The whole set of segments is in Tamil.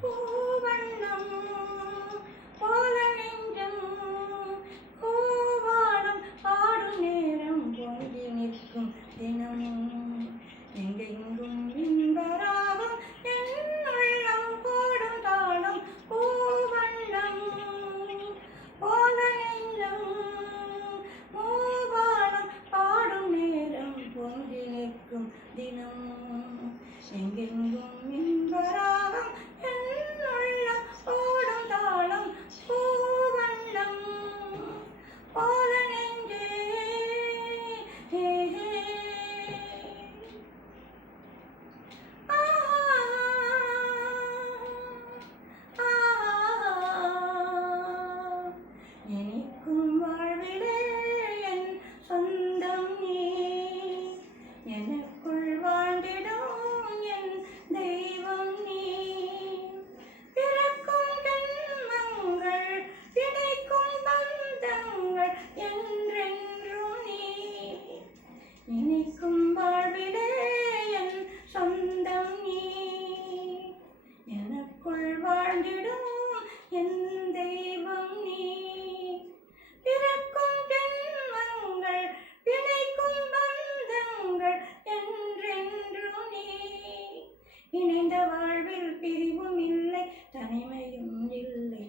பூவண்ணம் போல நெஞ்சம் பூவானம் பாடும் நேரம் பொங்கி நிற்கும் தினமும் எங்கெங்கும் இன்பராகம் என் உள்ளம் போடும் தாளம் பூவண்ணம் போல நெஞ்சம் பூவானம் பாடும் நேரம் பொங்கி நிற்கும் தினமும் எங்கெங்கும் இன்பராகம் என் உள்ளம் போடும் தாளம் பூவண்ணம் போல நெஞ்சே எனக்கும் வாழ்விலே என் சொந்தம் நீ எனக்குள் வாழ்ந்திடும் என் தெய்வம் நீ பிறக்கும் ஜன்மங்கள் இணைக்கும் பந்தங்கள் என்றென்றும் நீ இணைக்கும் வாழ்விலே என் சொந்தம் நீ எனக்குள் வாழ்ந்திடும் என் தெய்வம் நீ பிறக்கும் ஜன்மங்கள் இணைக்கும் பந்தங்கள் என்றென்றும் நீ இணைந்த வாழ்வில் பிரிவும் இல்லை தனிமையும் இல்லை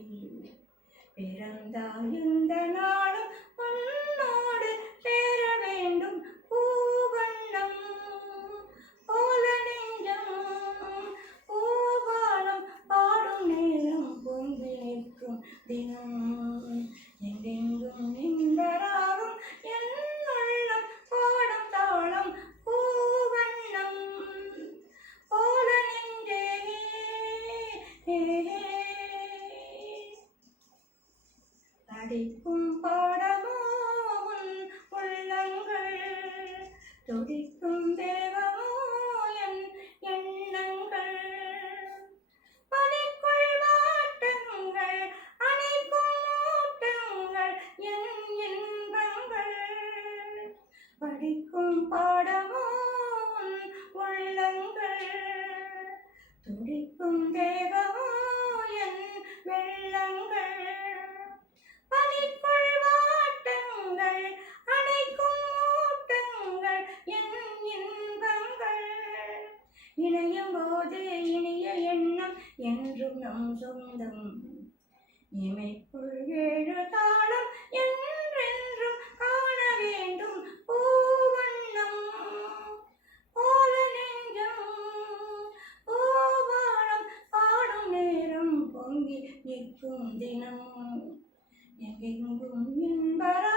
பிறந்தால் இந்த நாளும் உன்னோடு சேர வேண்டும் பூவண்ணம் போல நெஞ்சம் பூவானம் பாடும் நேரம் பொங்கி நிற்கும் தினம் எங்கெங்கும் இன்பராகும் என் உள்ளம் போடும் தாளம் பூவண்ணம் போல நெஞ்சே படிக்கும் பாடமோ உன் உள்ளங்கள் துடிக்கும் தேவமோ என் எண்ணங்கள் பனிக்குள் வாட்டங்கள் அணைக்கும் மூட்டங்கள் என் இன்பங்கள் படிக்கும் பாடமோ உன் உள்ளங்கள் துடிக்கும் தேவமோ என் வெள்ளங்கள் பனிக்குள் வாட்டங்கள் அணைக்கும் மூட்டங்கள் என் இன்பங்கள் இணையும் போது இனிய எண்ணம் என்றும் நம் சொந்தம் இமைக்குள் ஏழு தாளம் என்றென்றும் காண வேண்டும் பூவண்ணம் போல நெஞ்சம் பூவானம் பாடும் நேரம் பொங்கி நிற்கும் தினம் எங்கெங்கும் இன்பரா